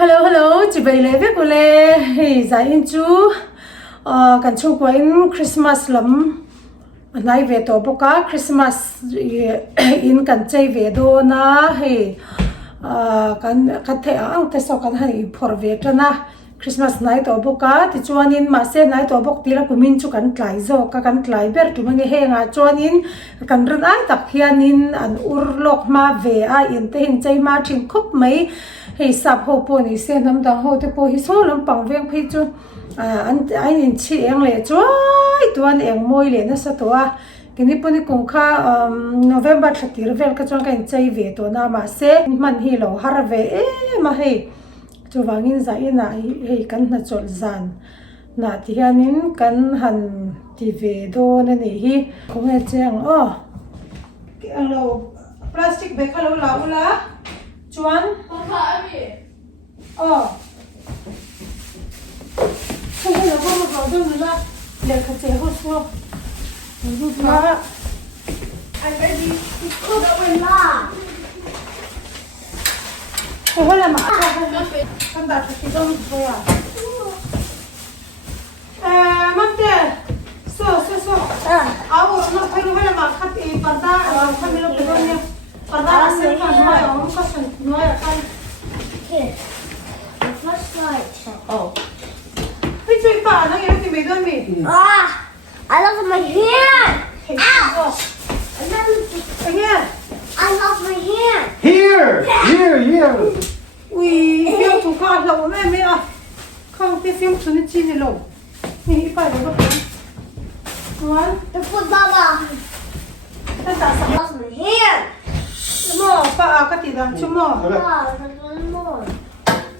Hello, chị bay lệ với cô lệ. Hey, giải in chú. Cần chung của in Christmas lắm. Nay về tổ bốc cá Christmas in cần chơi về đồ na. Hey, cần thể ăn thế sao cần hay phở về cho na. Christmas nay tổ bốc cá thì chuan in mà sẽ nay tổ bốc tí là của mình chú cần lại zo, cần lại bé tụi mình nghe ngà chuan in cần rất ai đặc hian in an urlok ma về in te hình chơi ma chim khúc mấy. Hey, sắp hồ po này xem nằm đằng hồ thì po hi số lắm bằng viên phi chú anh nhìn chị em lệ chú tuan em môi lệ nó sao tua cái này po này cũng khá November thật tiệt về cái chuyện cái chơi về tua na mà sẽ mình hi lâu har về mà hey chú vàng in giải na hey kan na chol zan na thì anh in kan han thì về đồ nên hi không nghe chăng cái anh lâu plastic bag lâu lâu la Chuan? Không phải là không một vào đâu nữa. Để khởi chế hốt xuống. Rút ra. I'm ready to cook with mom. Không phải là mã con đặt cái đông thôi à? Mất tiền. So. Áo nó phải là mã khát ý bản ta không biết cái đông nha. Parda sẽ phải nói ông có sẵn nói ở đây. Okay. The flashlight. Bây giờ bà nó yêu thì mấy đôi mì. I love my hand. Ow! Again. I love my hand. Here. Ui, phim thủ khoa lẩu mẹ à. Không, cái phim thủ nó chi thì lẩu. Mình phải được không? What? The foot baba. Tất cả I love my hand. Mo, pa ka ti dan chumo.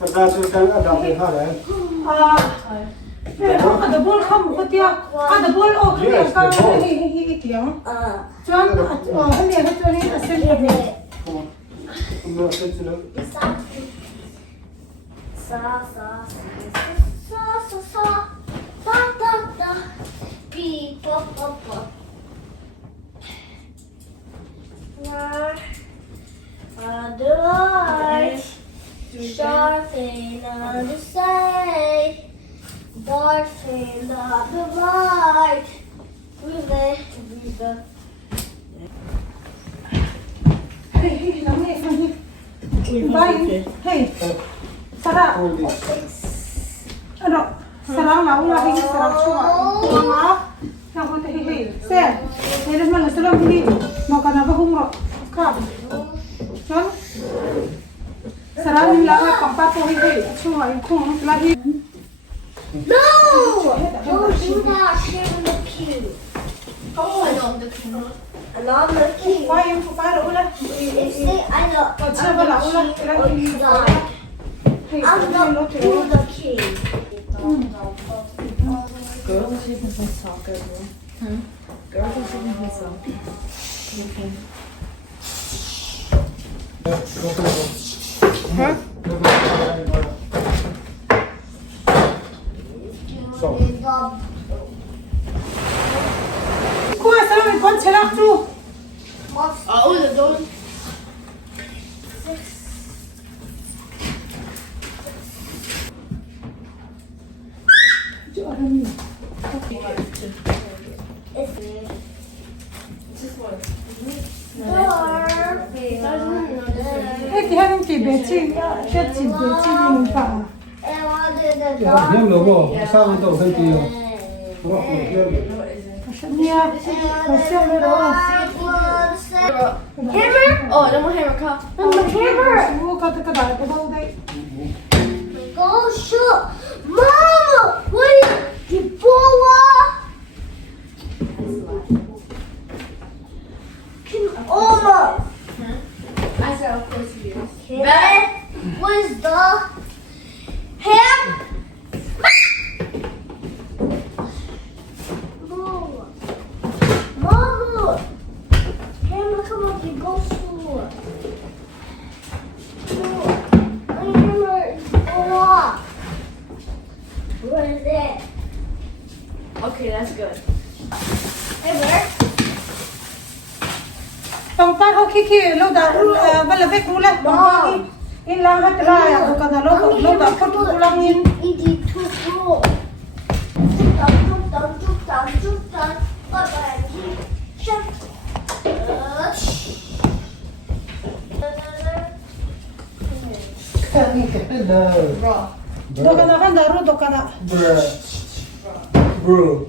Pagka sukan adam din ha rin. Pero ada bol kham ko tia. Ada bol o kaya ka hi tiang. Chuan hani ha chuan ni asen ni. Kuma sen sila. Sa. Beep pop. The light, sharp thing on the side, dark thing on the right. Breathe. Hey, nang ni nang ni. Bye. Hey. Sara. Ano? Sara na ula hi sara chua. Ma. Nang ko te hey. Se. Ni man la salam ni. Mo kana ba hung ro. Ka. Chuan. Sarang lang pampa po hi chua kung lahi. No! Don't do that. Share the cue. I love the cue. I love the cue. Why yung para ula? If say I love Oh, siya wala ula. or you die. I'm not do the cue. Girls are even play soccer, bro. Girls are even play soccer. Kuya, salam ikon chelak tu. The door. Hey, di harin ti beci, siya ti beci ni pa. Hiam lo bo, sa to san ti. Wa ko hiam. Niya, kasi meron. Hammer? Oh, no more hammer cup. Hammer! Sumo ka ta kada ko daw dai. Go shoot! Mama! What are you? Oma! I said, of course you do. Okay. What is the ham? Mama! Hammer, come up and go shoot. Hammer, go up. What is it? Okay, that's good. Hammer? Pangpa ho kiki lo da bala bek mula. in lang hat la ya ko kana lo da ko tu lang in Eat too slow. do kana kan daru do kana Bro.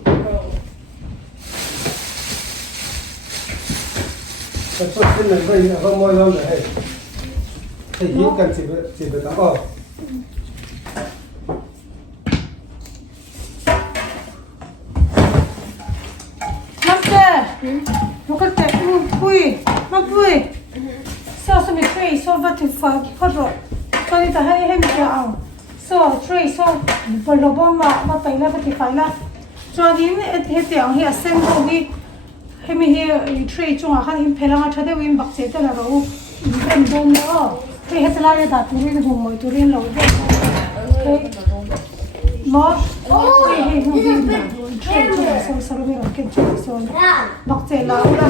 Cái số tiền này bây giờ không mua đâu này. Thì hiếm cần chỉ phải tao bỏ. Makate, pui, mapui. So mi tray, so what if kodro. So ni ta hai hem kia ang. So tray, so bolobo ma paila pati faila. So ni he tiang hi assemble hi hemi hi tray chunga khan him phelanga thade wim bakche ta la ro. Em don no. He hetla ya da turin hum moi turin lo. Mo he so saro mi ro ke so bakche la ura.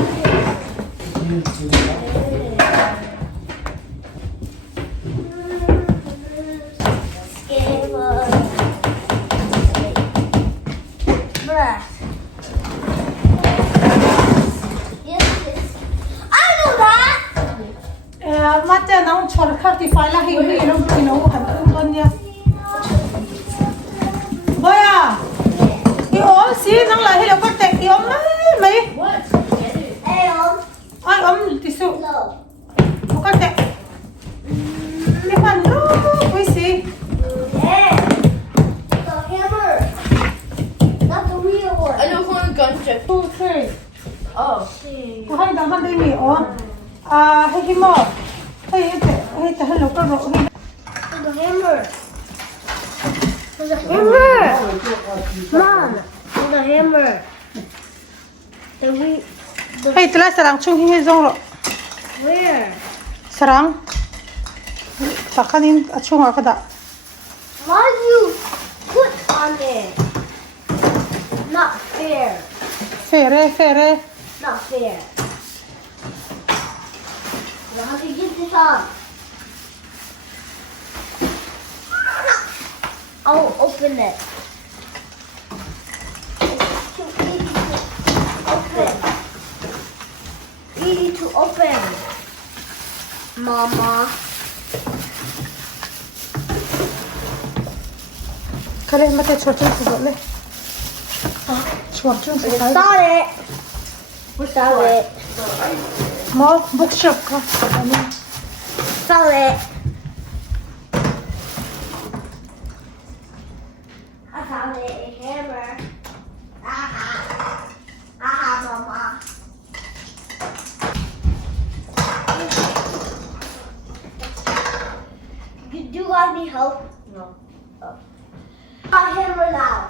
Mate nang chor khar ti faila hi hi lo ti no han ton ya boya I om si nang la hi lo pat tek I om mai ai om ti su ko ka tek ni pan no oi si I don't want a gunship. 2 3 Oh. ko hai dang han dei mi o he hi mo hey te hello ka ro The hammer. There's a hammer. Mom, there's a hammer. hey tla sarang chung hi zong ro Where? sarang takhanin achunga ka da Why do you put on it? Not fair. fere Not fair. Now how do you get this on? I'll open it. It's too easy to open. Easy to open. Mama. kale mate chotu su le chotu su sai Start it. Start it. mo bookshop ka Start it. I found it. A hammer. Aha. Aha, Mama. Do you guys need help? No. A hammer now.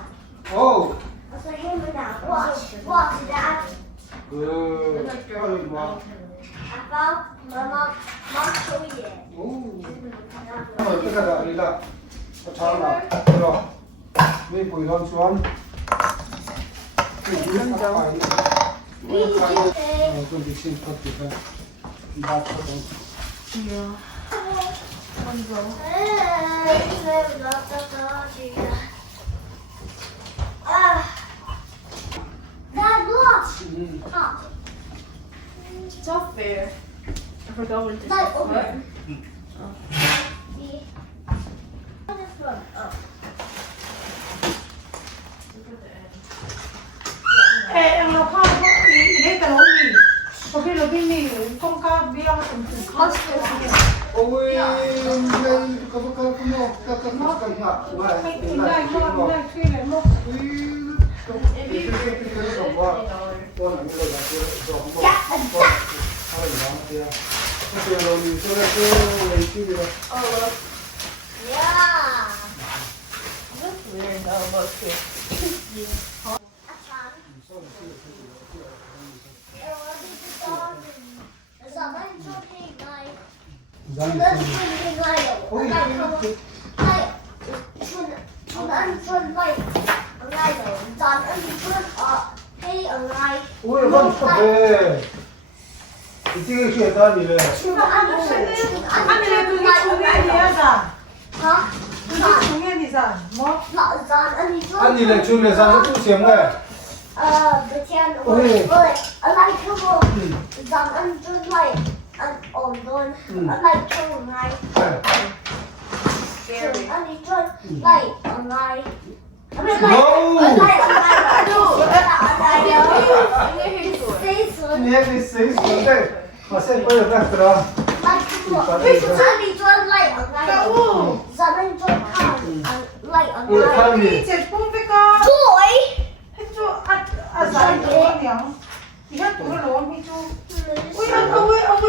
Oh. That's a hammer now. Watch. Watch, Dad. Good. I found Mom showing it. Cái cái đó đi là có cháo là rồi. Mấy bùi lon xuống. Cái gì nó phải. Con đi xin thật thì phải. Ba cho con. Yeah. Wanna go? Dad, look! Huh. It's not fair. I forgot what this Dad, is. open. Oh. See? This one. Oh. Look at the end. ang lo kha ko ni ta lo ni ko bi lo bi ni kong ka bi ang tum Ôi, có không đâu, có cần nhặt. hai ngai mo ngai khi le mo Oh, look. Yeah. That's weird. No, look here. That's fun. It's a nice looking knife. Ui, con sắp về. 이게 그 다니래. 하늘에 두개 중요해야자. 아? 두개 중요해자. 뭐? 아니래 줄에서 또 시험가. Bữa trên ơi, ở đây không dòng ăn chân này ăn ổn luôn, ở đây không này, ăn đi chân này ở này, ở đây ở đây xí xuống, Nhé đi xí xuống đây. Mà xem bây giờ ra rồi. ăn đi chân này ở này, dòng ăn chân này ở này, 이제 뽕빼까. chuỗi. 해줘. 아자 이거냐? 이거 그걸로 해줘. 왜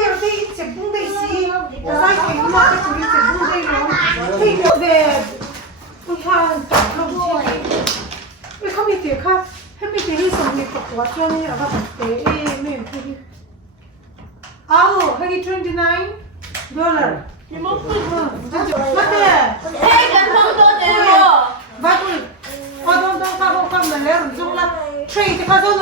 이렇게 이제 뽕대 씨. 사이즈 이만큼 둘이 이제 뽕대요. 이거 네. 그냥 왜 커미티 카 해미티 해서 거 같더니 아까 봤대. 네. 아우 하기 $29. 맞대. 맞을. 화동동 가고 가면 내가 좀라 트레인 가서는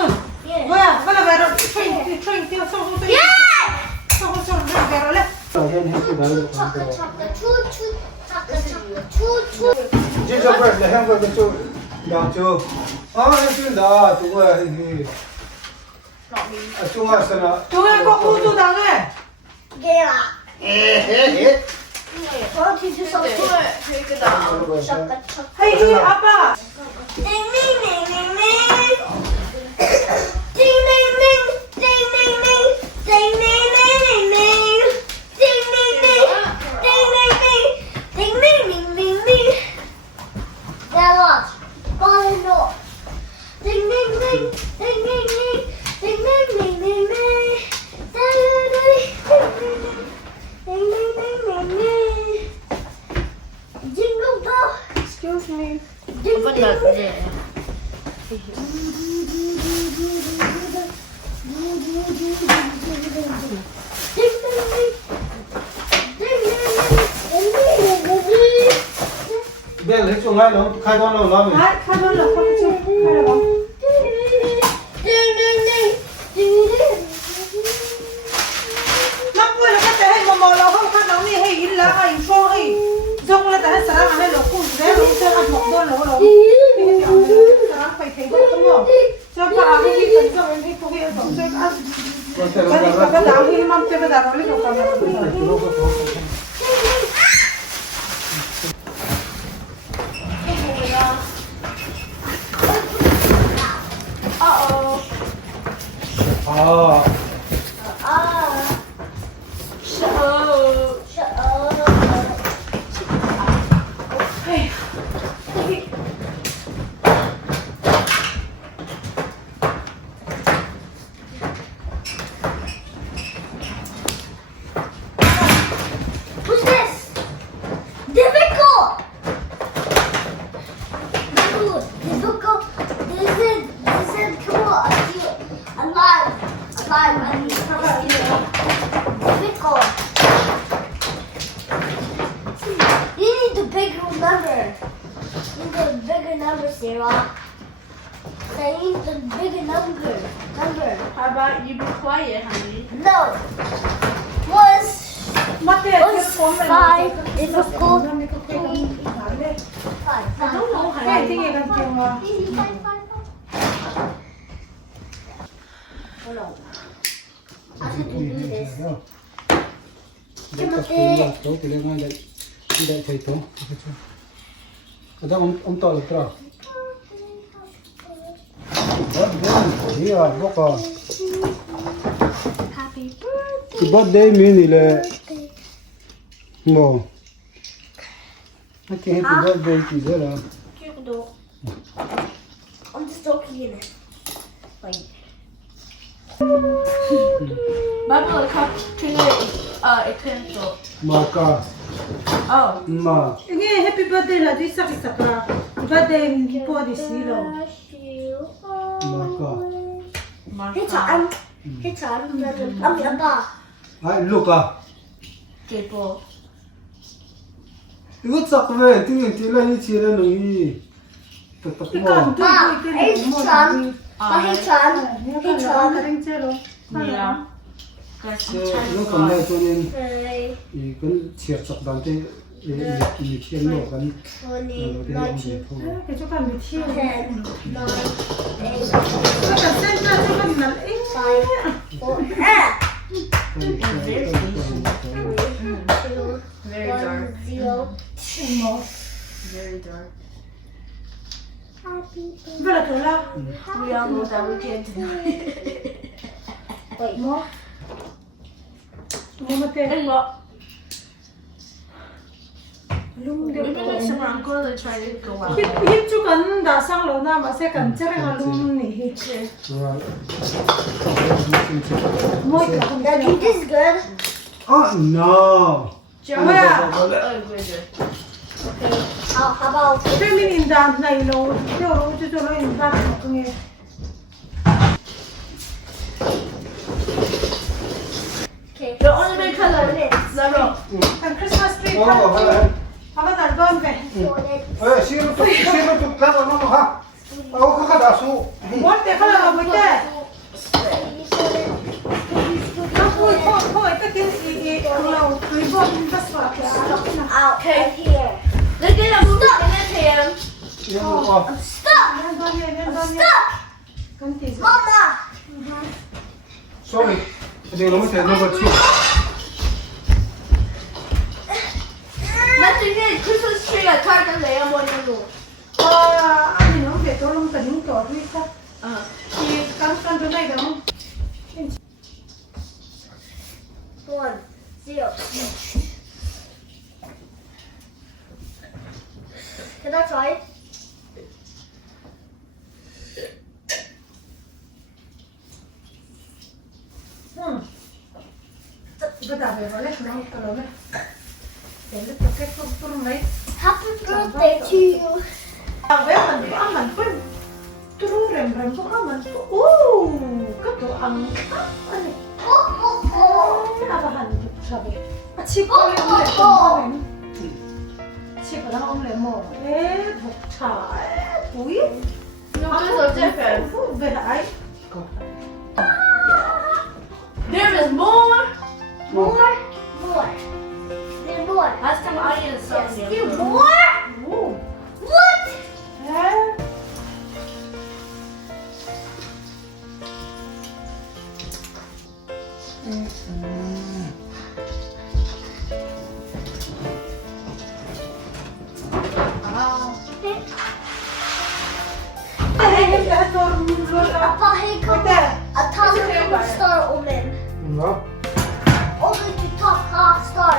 뭐야? 빨리 가라. 트레인 뛰어 서고 서고 내려래. 이제 저 거야. 내 향거 좀 양쪽. 아, 해준다. 누구야 이게. 아, 중화서나. 저게 거꾸로 당해. 에헤헤. 헤이 아빠. Jingle bell. Excuse me. 내일 해줘 나요. 가져놓으 나면. 아, 카메라 갖고 좀 Mắc là cái hay mà là không khác nóng đi hay là anh cho hay dòng là tại sao mà hay là cũng dễ luôn cho ăn một đôi lẩu lẩu cái kiểu này phải thấy không không cho bà cái gì cần cho em hay có cái tổng chơi ăn cái gì có cái đào thì mắm chơi cái đào lấy được không What's this? Difficult. Difficult. This is cool. Alive. Difficult. You need the bigger number. You need the bigger number, Sarah. I need the bigger number. How about you be quiet, honey? No. Was Mắc tiền five difficult. I don't know, cái honey. gì cần tiền mà Hold on. I have to do this. Tối thì lên ngay đây thầy tối. Cái đó ông to được chưa? Đi à, bốc à. Happy birthday. Cái birthday mini là mồ. Cái happy birthday thì rất là. I'm just joking it. Wait. Bubble cup essential. Maka. Oh. Ma. 이게 해피 버스데이라도 있었을까? 버스데이 기뻐하듯이 싫어. Maka. 해찬. 아미 아빠. 아, 일로 가. People. 이거 싹 왜? 등에 찔러니 지르는 딱 뭐. 아, 해찬. 해찬. 해찬. Yeah. nó cầm đây cho nên Hey, thì cái chiết chọc đàn thế thì thiên nổ cái 20, cái ông 19, gì thôi cái chỗ cần bị thiêu 10, 9, 8, cái cần xem ra chỗ cần là ít 4, Very dark. 0. Very dark. vậy là kiểu là We all know that we can't deny. Wait, mò mò mà tên lung Maybe like some uncle are trying to go out. hít chú cần đã sang lâu na mà sẽ cần chắc là lung nỉ rồi môi cả không now do this good. oh no môi à Oh, we're good. Okay, how about thế mình in đàn này lâu theo lâu cho nó in đàn mà không nghe okay? The only big color is zero. and Christmas tree oh không vậy có đàn đơn về ê xin nó chụp cái vào nó ha oh cái đá su muốn thế không là mới thế nó vui thôi cái cái lâu tùy vô tất cả Out right here. Look at the movie in his hand. Stop! lên đơn lên đơn Stop! cần gì Mama! sorry đây nó mới thấy nó vật chụp Nothing is Christmas tree at Target Lay on one year old. anh nó về tôi không cần chỗ đi sao thì căn chỗ này được không 1, 0. Can I try it? bây giờ về vào lấy nó cái đó này để lấy cái phương đấy Happy birthday to you. bé mình quên tru rèm rèm có mình cái đồ ăn anh này à hành sao vậy chị có lên để con chị có đang ông lấy mỏ một thả túi No, this is different. về lại There is more. More? More. There's more. Last time I did Yes, something. there's more? What? Papa, hey, come on. A top star omen. nó Omen to top half star.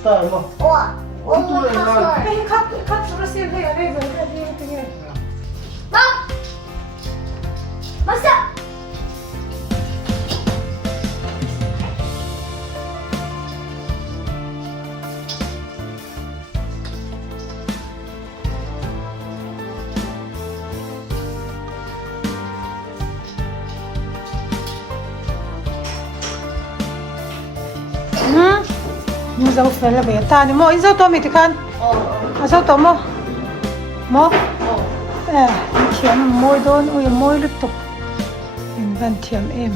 star mà Or only half star. Hey, cut for us here. Hey, Mom! What's up? mua dâu phải là bé ta nhưng mà ít dâu to mình thì khăn à dâu to mò thiếm môi đôn ui môi lứt tục mình vẫn thiếm em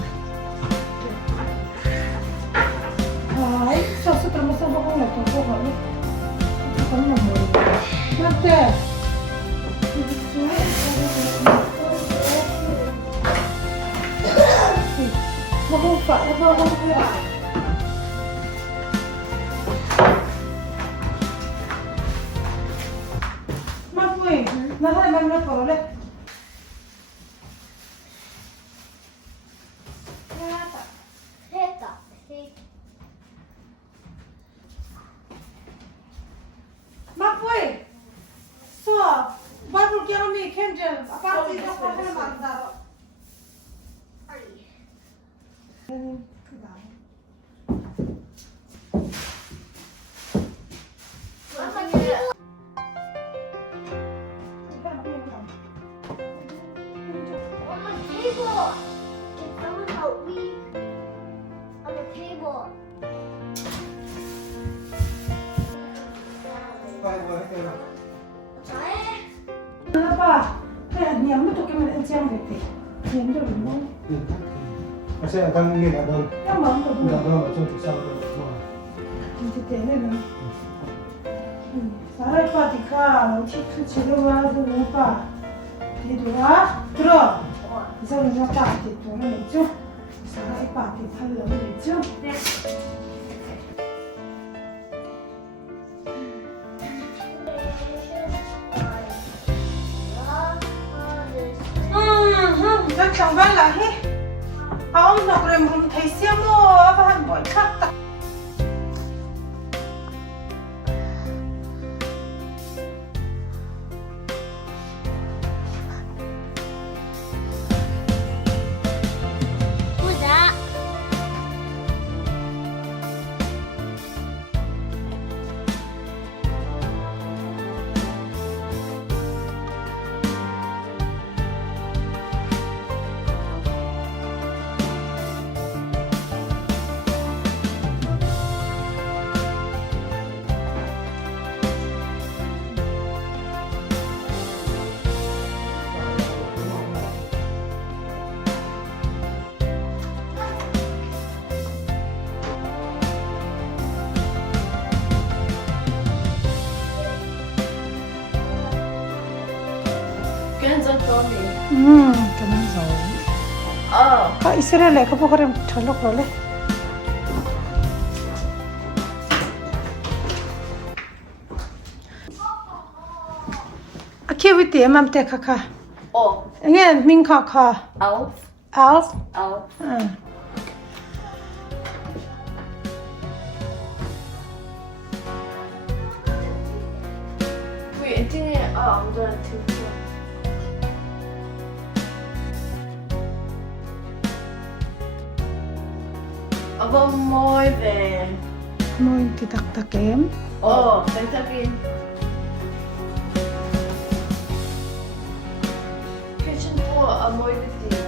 đấy sao sự trầm sao không là tôi hỏi không là môi mất thế nó không phải nó không phải nó hơi mang nó cổ đây bác ơi so bác lúc kia mình khen chứ bác gì đó không phải mang ra rồi On the table! Can someone help me? On the table. tay vừa hết rồi Try it. nó ba cái nhắm nó tụi cái mình ăn chem về thì nhắm cho đúng không Kasi ang kang nila doon. Tama ang Nila kabula. doon, ito isang doon. Hindi tene na. Saray pa di ka, uti tu chiluwa doon pa. Dito ha, 들어. 이제 우리가 파티 또는 있죠. 사ray 파티 살려면 있죠. Rất chẳng văn là hết. Ông nó rồi muốn thấy xe mua và hành bội khác tặng. Who's that? Ganze Tommy. Cái này rồi. Oh. Có Israel này có bao nhiêu thằng lúc rồi đấy. Aki với tiệm em tê kha. Oh. Nghe mình kha kha. Elf. Elf. Elf. Wait, I think I'm going to. Aber moi về. Môi thì đặc đặc kém. Đánh ta pin. Kitchen tour moi về tiền.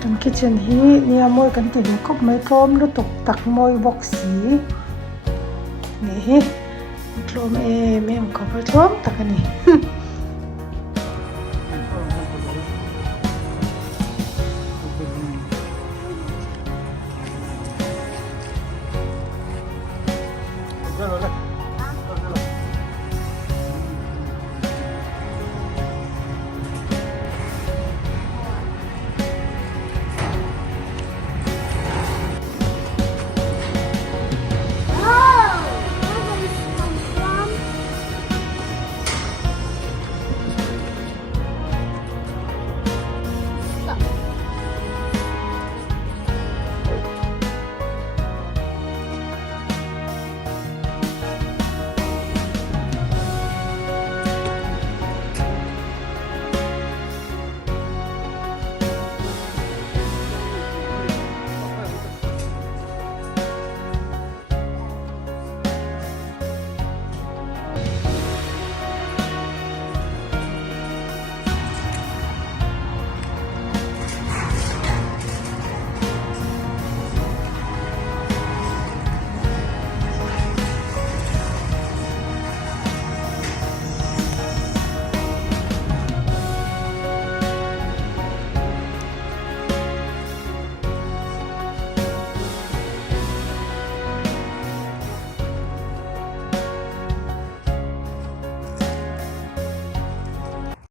Kan kitchen hi nia môi kan tu kop mai tom lu tok tak môi boxi. Ni hi. Tlom em cover tom tak ani.